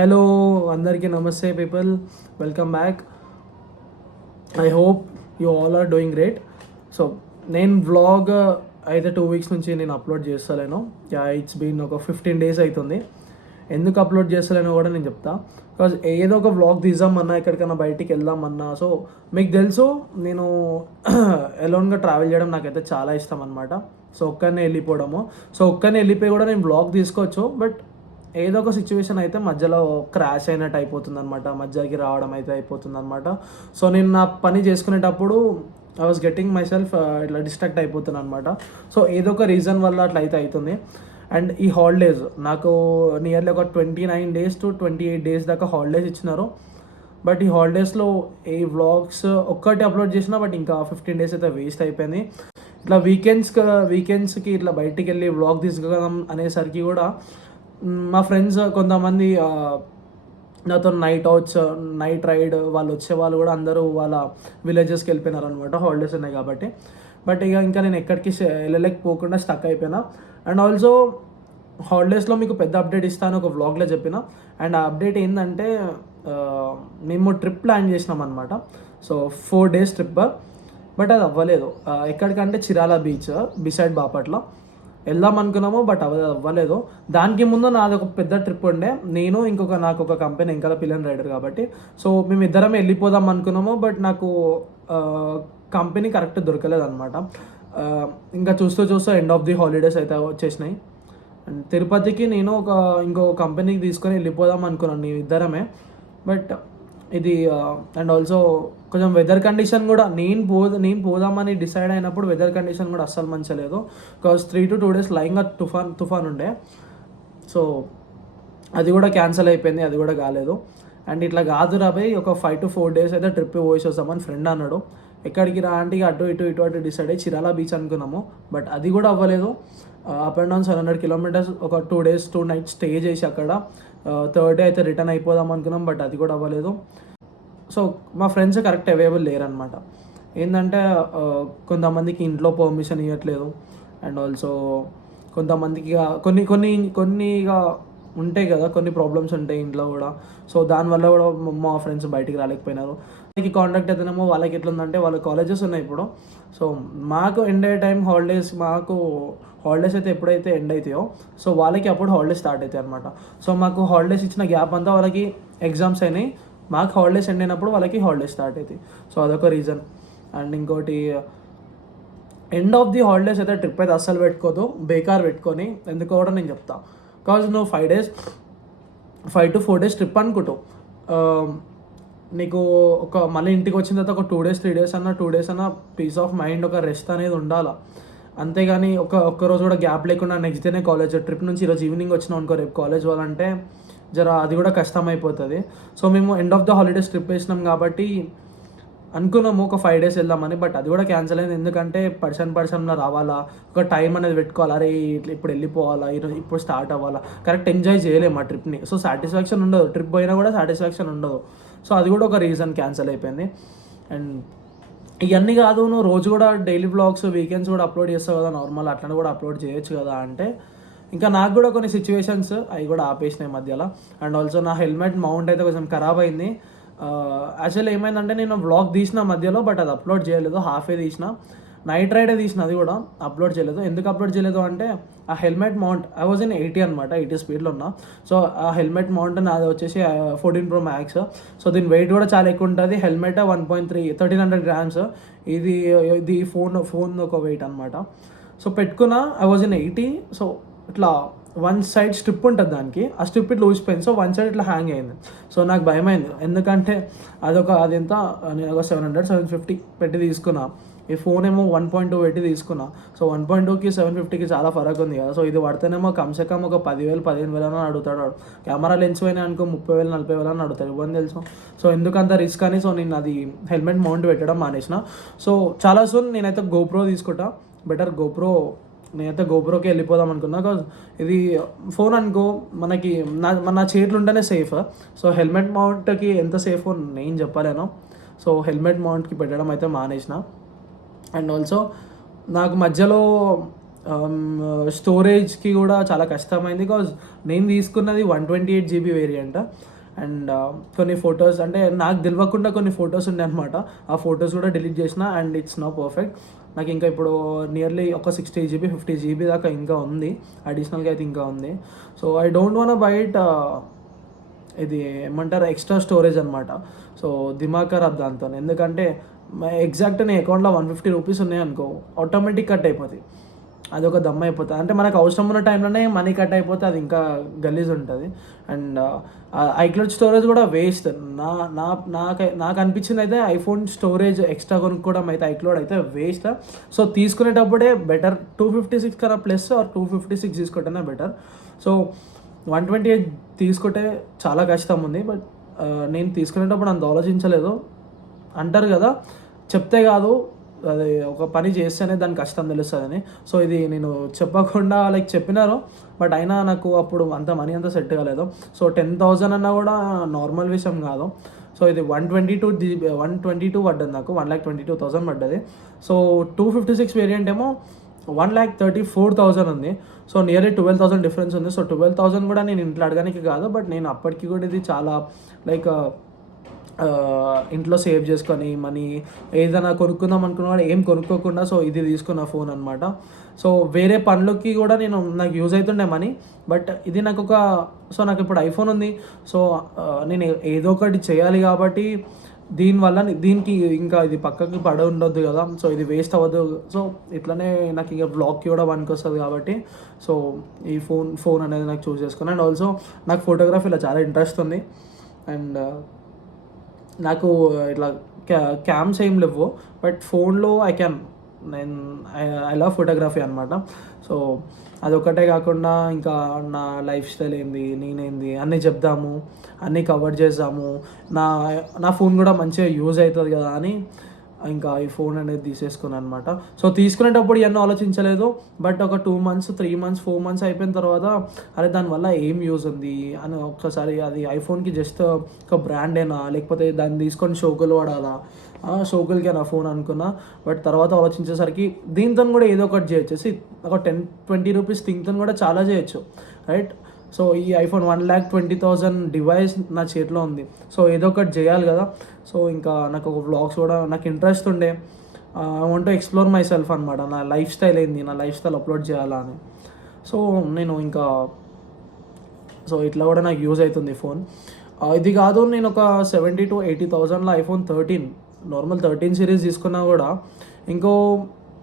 Hello అందరికీ నమస్తే people, welcome back. I hope you all are doing great. So నేను vlog అయితే 2 weeks నుంచి నేను అప్లోడ్ చేస్తలేను. ఇట్స్ బీన్ ఒక 15 days అవుతుంది. ఎందుకు అప్లోడ్ చేస్తలేనో కూడా నేను చెప్తా. బికాజ్ ఏదో ఒక వ్లాగ్ తీద్దామన్నా, ఎక్కడికైనా బయటికి వెళ్దామన్నా, సో మీకు తెలుసు నేను ఎలోన్గా ట్రావెల్ చేయడం నాకైతే చాలా ఇష్టం అనమాట. సో ఒక్కనే వెళ్ళిపోవడము, సో ఒక్కనే వెళ్ళిపోయి కూడా నేను వ్లాగ్ తీసుకోవచ్చు. బట్ ఏదో ఒక సిచ్యువేషన్ అయితే మధ్యలో క్రాష్ అయినట్టు అయిపోతుంది అనమాట, మధ్యకి రావడం అయితే అయిపోతుంది అనమాట. సో నేను నా పని చేసుకునేటప్పుడు I was getting my self ఇట్లా డిస్ట్రాక్ట్ అయిపోతున్నాను అనమాట. సో ఏదో ఒక రీజన్ వల్ల అట్లా అయితే అవుతుంది. అండ్ ఈ హాలిడేస్ నాకు నియర్లీ ఒక 29 days to 28 days దాకా హాలిడేస్ ఇచ్చినారు. బట్ ఈ హాలిడేస్లో ఈ వ్లాగ్స్ ఒక్కటి అప్లోడ్ చేసినా, బట్ ఇంకా 15 days అయితే వేస్ట్ అయిపోయింది. ఇట్లా వీకెండ్స్కి ఇట్లా బయటికి వెళ్ళి వ్లాగ్ తీసుకురాం అనేసరికి కూడా మా ఫ్రెండ్స్ కొంతమంది నాతో నైట్ రైడ్ వాళ్ళు వచ్చేవాళ్ళు కూడా అందరూ వాళ్ళ విలేజెస్కి వెళ్ళిపోయినారు అనమాట, హాలిడేస్ ఉన్నాయి కాబట్టి. బట్ ఇంకా నేను ఎక్కడికి వెళ్ళలేకపోకుండా స్టక్ అయిపోయినా. అండ్ ఆల్సో హాలిడేస్లో మీకు పెద్ద అప్డేట్ ఇస్తాను ఒక వ్లాగ్లో చెప్పిన. అండ్ ఆ అప్డేట్ ఏంటంటే మేము ట్రిప్ ప్లాన్ చేసినాం అనమాట. సో 4 days ట్రిప్, బట్ అది అవ్వలేదు. ఎక్కడికంటే చిరాల బీచ్ బిసైడ్ బాపట్ల వెళ్దాం అనుకున్నాము, బట్ అవ్వలేదు. దానికి ముందు నాది ఒక పెద్ద ట్రిప్ ఉండే, నేను నాకు ఒక కంపెనీ ఇంకా పిల్లన్ రైడర్ కాబట్టి. సో మేము ఇద్దరమే వెళ్ళిపోదాం అనుకున్నాము, బట్ నాకు కంపెనీ కరెక్ట్ దొరకలేదు అనమాట. ఇంకా చూస్తూ ఎండ్ ఆఫ్ ది హాలిడేస్ అయితే వచ్చేసినాయి. అండ్ తిరుపతికి నేను ఇంకో కంపెనీకి తీసుకొని వెళ్ళిపోదాం అనుకున్నాను నేను ఇద్దరమే. బట్ ఇది అండ్ ఆల్సో కొంచెం వెదర్ కండిషన్ కూడా నేను పోదామని డిసైడ్ అయినప్పుడు వెదర్ కండిషన్ కూడా అస్సలు మంచిగా లేదు. బికాజ్ 3 to 2 days లైన్గా తుఫాన్ ఉండే. సో అది కూడా క్యాన్సిల్ అయిపోయింది, అది కూడా కాలేదు. అండ్ ఇట్లా కాదు రాబోయ్ ఒక 5 to 4 days అయితే ట్రిప్ పోయి వస్తామని ఫ్రెండ్ అన్నాడు. ఎక్కడికి రా అంటే అటు డిసైడ్ అయ్యి చిరాల బీచ్ అనుకున్నాము, బట్ అది కూడా అవ్వలేదు. అప్ అండ్ డౌన్ 700 kilometers, ఒక 2 days 2 nights స్టే చేసి అక్కడ థర్డ్ డే అయితే రిటర్న్ అయిపోదాం అనుకున్నాం, బట్ అది కూడా అవ్వలేదు. సో మా ఫ్రెండ్స్ కరెక్ట్ అవైలబుల్ లేరనమాట. ఏంటంటే కొంతమందికి ఇంట్లో పర్మిషన్ ఇవ్వట్లేదు. అండ్ ఆల్సో కొంతమందికి కొన్ని ఉంటాయి కదా, కొన్ని ప్రాబ్లమ్స్ ఉంటాయి ఇంట్లో కూడా. సో దానివల్ల కూడా మా ఫ్రెండ్స్ బయటికి రాలేకపోయినారు. వాళ్ళకి కాంటాక్ట్ అయితేనేమో వాళ్ళకి ఎట్లుందంటే వాళ్ళ కాలేజెస్ ఉన్నాయి ఇప్పుడు. సో మాకు ఎండ్ అయ్యే టైం హాలిడేస్ అయితే ఎప్పుడైతే ఎండ్ అవుతాయో, సో వాళ్ళకి అప్పుడు హాలిడేస్ స్టార్ట్ అవుతాయి అనమాట. సో మాకు హాలిడేస్ ఇచ్చిన గ్యాప్ అంతా వాళ్ళకి ఎగ్జామ్స్ అయినాయి, మాకు హాలిడేస్ ఎండ్ అయినప్పుడు వాళ్ళకి హాలిడేస్ స్టార్ట్ అవుతాయి. సో అదొక రీజన్. అండ్ ఇంకోటి, ఎండ్ ఆఫ్ ది హాలిడేస్ అయితే ట్రిప్ అయితే అస్సలు పెట్టుకోదు, బేకార్ పెట్టుకొని. ఎందుకో కూడా నేను చెప్తాను. బికాజ్ నువ్వు 5 to 4 days ట్రిప్ అనుకుంటావు, నీకు మళ్ళీ ఇంటికి వచ్చిన తర్వాత ఒక 2 days 3 days అన్న 2 days అన్న పీస్ ఆఫ్ మైండ్, ఒక రెస్ట్ అనేది ఉండాలి. అంతేగాని ఒక్కరోజు కూడా గ్యాప్ లేకుండా నెక్స్ట్ డేనే కాలేజ్, ట్రిప్ నుంచి ఈరోజు ఈవినింగ్ వచ్చినాం అనుకో రేపు కాలేజ్ వాళ్ళంటే అది కూడా కష్టం అయిపోతుంది. సో మేము end of the holidays trip వేసినాం కాబట్టి అనుకున్నాము ఒక 5 days వెళ్దామని, బట్ అది కూడా క్యాన్సిల్ అయింది. ఎందుకంటే పర్సన్లో రావాలా, ఒక టైం అనేది పెట్టుకోవాలి. అరే ఇట్లా ఇప్పుడు వెళ్ళిపోవాలా, ఇప్పుడు స్టార్ట్ అవ్వాలా, కరెక్ట్ ఎంజాయ్ చేయలేము ఆ ట్రిప్ని. సో సాటిస్ఫాక్షన్ ఉండదు, ట్రిప్ పోయినా కూడా సాటిస్ఫాక్షన్ ఉండదు. సో అది కూడా ఒక రీజన్ క్యాన్సిల్ అయిపోయింది. అండ్ ఇవన్నీ కాదు, నువ్వు రోజు కూడా డైలీ బ్లాగ్స్ వీకెండ్స్ కూడా అప్లోడ్ చేస్తావు కదా, నార్మల్ అట్లా కూడా అప్లోడ్ చేయొచ్చు కదా అంటే, ఇంకా నాకు కూడా కొన్ని సిచ్యువేషన్స్ అవి కూడా ఆపేసినాయి మధ్యలో. అండ్ ఆల్సో నా హెల్మెట్ మౌంట్ అయితే కొంచెం ఖరాబ్ అయింది. యాక్చువల్లీ ఏమైందంటే నేను వ్లాగ్ తీసిన మధ్యలో, బట్ అది అప్లోడ్ చేయలేదు, హాఫే తీసిన. నైట్ రైడే తీసిన, అది కూడా అప్లోడ్ చేయలేదు. ఎందుకు అప్లోడ్ చేయలేదు అంటే ఆ helmet mount I was in 80 అనమాట, 80 స్పీడ్లో ఉన్నా. సో ఆ హెల్మెట్ మౌంట్ అది వచ్చేసి 14 Pro Max. సో దీని వెయిట్ కూడా చాలా ఎక్కువ ఉంటుంది. Helmet 1300 grams. ఇది ఫోన్ ఒక వెయిట్ అనమాట. సో పెట్టుకున్నా, ఐ వాజ్ ఇన్ 80. సో ఇట్లా వన్ సైడ్ స్ట్రిప్ ఉంటుంది దానికి, ఆ స్ట్రిప్ ఇట్లా ఊసిపోయింది. సో వన్ సైడ్ ఇట్లా హ్యాంగ్ అయింది. సో నాకు భయమైంది, ఎందుకంటే అదెంత, నేను ఒక 750 పెట్టి తీసుకున్నా. ఈ ఫోన్ ఏమో 1.2 పెట్టి తీసుకున్నా. సో 1.2కి 750కి చాలా ఫరక్ ఉంది కదా. సో ఇది పడితేనేమో కమ్సే కమ్ ఒక 10,000-15,000 అని అడుగుతాడు. కెమెరా లెన్స్ పోయినా అనుకో 30,000-40,000 అని అడుగుతాడు, ఇవ్వని తెలుసు. సో ఎందుకంత రిస్క్ అని, సో నేను అది హెల్మెట్ మౌంట్ పెట్టడం మానేసిన. సో చాలా సూన్ నేనైతే గోప్రో తీసుకుంటా, బెటర్ నేనైతే గోప్రోకి వెళ్ళిపోదాం అనుకున్నా. బికాజ్ ఇది ఫోన్ అనుకో మనకి నా చేతులు ఉంటేనే సేఫ్. సో హెల్మెట్ మౌంట్కి ఎంత సేఫ్ నేను చెప్పలేను. సో హెల్మెట్ మౌంట్కి పెట్టడం అయితే మానేసిన. అండ్ ఆల్సో నాకు మధ్యలో స్టోరేజ్కి కూడా చాలా కష్టమైంది, బికాజ్ నేను తీసుకున్నది 128 GB వేరియంట్. అండ్ కొన్ని ఫొటోస్ అంటే నాకు తెలియకుండా కొన్ని ఫొటోస్ ఉండే అనమాట. ఆ ఫొటోస్ కూడా డిలీట్ చేసిన అండ్ ఇట్స్ నో పర్ఫెక్ట్. నాకు ఇంకా ఇప్పుడు నియర్లీ ఒక 60 GB 50 GB దాకా ఇంకా ఉంది, అడిషనల్గా అయితే ఇంకా ఉంది. So I don't want buy it. ఇది ఏమంటారు, ఎక్స్ట్రా స్టోరేజ్ అనమాట. సో దిమాగ్ ఖరాబ్ దాంతో. ఎందుకంటే ఎగ్జాక్ట్ నీ అకౌంట్లో 150 రూపీస్ ఉన్నాయి అనుకో, ఆటోమేటిక్ కట్ అయిపోతుంది. అదొక దమ్ అయిపోతుంది. అంటే మనకు అవసరం ఉన్న టైంలోనే మనీ కట్ అయిపోతే అది ఇంకా గలీజ్ ఉంటుంది. అండ్ ఐక్లౌడ్ స్టోరేజ్ కూడా వేస్ట్. నాకు అనిపించింది అయితే ఐఫోన్ స్టోరేజ్ ఎక్స్ట్రా కొనుక్కోవడం అయితే ఐక్లౌడ్ అయితే వేస్ట్. సో తీసుకునేటప్పుడే బెటర్ 256 కన్నా ప్లస్ ఆర్ 256 తీసుకుంటేనే బెటర్. సో 128 తీసుకుంటే చాలా కష్టం ఉంది. బట్ నేను తీసుకునేటప్పుడు అంత ఆలోచించలేదు. అంటారు కదా, చెప్తే కాదు, అది ఒక పని చేస్తేనే దాని కష్టం తెలుస్తుందని. సో ఇది నేను చెప్పకుండా లైక్ చెప్పినారు, బట్ అయినా నాకు అప్పుడు అంత మనీ అంతా సెట్ కాలేదు. సో 10,000 అన్నా కూడా నార్మల్ విషయం కాదు. సో ఇది 122 పడ్డది నాకు, 1,22,000 పడ్డది. సో 256 వేరియంట్ ఏమో 1,34,000 ఉంది. సో నియర్లీ 12,000 డిఫరెన్స్ ఉంది. సో 12,000 కూడా నేను ఇంట్లో అడగడానికి కాదు, బట్ నేను అప్పటికి కూడా ఇది చాలా లైక్ ఇంట్లో సేవ్ చేసుకొని మనీ ఏదైనా కొనుక్కుందాం అనుకున్నా ఏం కొనుక్కోకుండా సో ఇది తీసుకున్న ఫోన్ అనమాట. సో వేరే పనులకి కూడా నాకు యూజ్ అవుతుండే మనీ, బట్ ఇది నాకు నాకు ఇప్పుడు ఐఫోన్ ఉంది. సో నేను ఏదో ఒకటి చేయాలి కాబట్టి దీనికి ఇంకా ఇది పక్కకి ఉండొద్దు కదా. సో ఇది వేస్ట్ అవ్వద్దు. సో ఇట్లనే నాకు ఇంకా బ్లాగ్కి కూడా పనికి వస్తుంది కాబట్టి సో ఈ ఫోన్ అనేది నాకు చూస్ చేసుకున్నాను. అండ్ ఆల్సో నాకు ఫోటోగ్రఫీలో చాలా ఇంట్రెస్ట్ ఉంది. అండ్ నాకు ఇట్లా క్యామ్స్ ఏం లేవు, బట్ ఫోన్లో ఐ లవ్ ఫోటోగ్రఫీ అనమాట. సో అదొక్కటే కాకుండా ఇంకా నా లైఫ్ స్టైల్ ఏంది, నేనేంది అన్నీ చెప్దాము, అన్నీ కవర్ చేద్దాము. నా ఫోన్ కూడా మంచిగా యూజ్ అవుతుంది కదా అని ఇంకా ఈ ఫోన్ అనేది తీసేసుకున్నాను అనమాట. సో తీసుకునేటప్పుడు ఇవన్నీ ఆలోచించలేదు, బట్ ఒక 2 months 3 months 4 months అయిపోయిన తర్వాత అరే దానివల్ల ఏం యూజ్ ఉంది అని ఒక్కసారి, అది ఐఫోన్కి జస్ట్ ఒక బ్రాండేనా లేకపోతే దాన్ని తీసుకొని షోకులు వాడాలా, షోకులకే నా ఫోన్ అనుకున్నా. బట్ తర్వాత ఆలోచించేసరికి దీంతో కూడా ఏదో ఒకటి చేయొచ్చు. ఒక 10-20 రూపీస్ దీంతో కూడా చాలా చేయొచ్చు, రైట్? సో ఈ ఐఫోన్ 1,20,000 డివైస్ నా చేతిలో ఉంది. సో ఏదో ఒకటి చేయాలి కదా. సో ఇంకా నాకు ఒక వ్లాగ్స్ కూడా నాకు ఇంట్రెస్ట్ ఉండే, I want to explore my self అనమాట. నా లైఫ్ స్టైల్ ఏంది, నా లైఫ్ స్టైల్ అప్లోడ్ చేయాలా అని. సో నేను ఇంకా సో ఇట్లా కూడా నాకు యూజ్ అవుతుంది ఫోన్. ఇది కాదు, నేను ఒక 70,000-80,000లో ఐఫోన్ 13 నార్మల్ 13 సిరీస్ తీసుకున్నా కూడా ఇంకో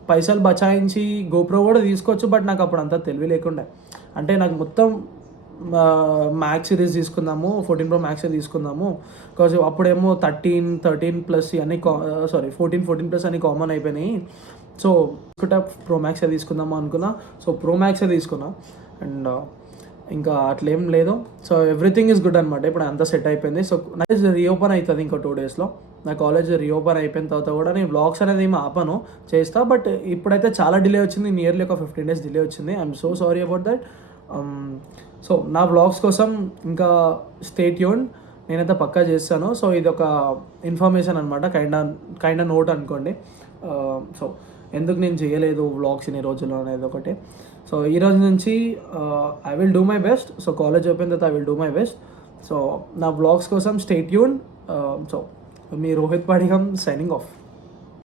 పైసలు బచాయించి గోప్రో కూడా తీసుకోవచ్చు. బట్ నాకు అప్పుడు అంతా తెలివి లేకుండే. అంటే నాకు మొత్తం మ్యాక్స్ సిరీస్ తీసుకుందాము, 14 Pro Max తీసుకుందాము, బికాజ్ అప్పుడేమో 13+ ఇవన్నీ 14 Plus అని కామన్ అయిపోయినాయి. సో ప్రో మ్యాక్స్ తీసుకుందాము అనుకున్నా. సో ప్రో మ్యాక్స్ తీసుకున్నా. అండ్ ఇంకా అట్లేం లేదు. సో ఎవ్రీథింగ్ ఈజ్ గుడ్ అనమాట. ఇప్పుడు అంతా సెట్ అయిపోయింది. సో కాలేజ్ రీఓపెన్ అవుతుంది ఇంకో 2 daysలో. నా కాలేజ్ రీఓపెన్ అయిపోయిన తర్వాత కూడా నేను వ్లాగ్స్ అనేది ఏమి ఆపను, చేస్తా. బట్ ఇప్పుడైతే చాలా డిలే వచ్చింది, నియర్లీ ఒక 15 days డిలే వచ్చింది. I'm so sorry about that. So నా వ్లాగ్స్ కోసం ఇంకా స్టే ట్యూన్డ్, నేనైతే పక్కా చేస్తాను. సో ఇది ఒక ఇన్ఫర్మేషన్ అనమాట, కైండ్ నోట్ అనుకోండి. సో ఎందుకు నేను చేయలేదు వ్లాగ్స్ ఇన్ని రోజులు అనేది ఒకటి. సో ఈ రోజు నుంచి I will do my best. So college అయిపోయిన తర్వాత I will do my best. So నా వ్లాగ్స్ కోసం స్టే ట్యూన్డ్. సో మీ రోహిత్ పాడిగం సైనింగ్ ఆఫ్.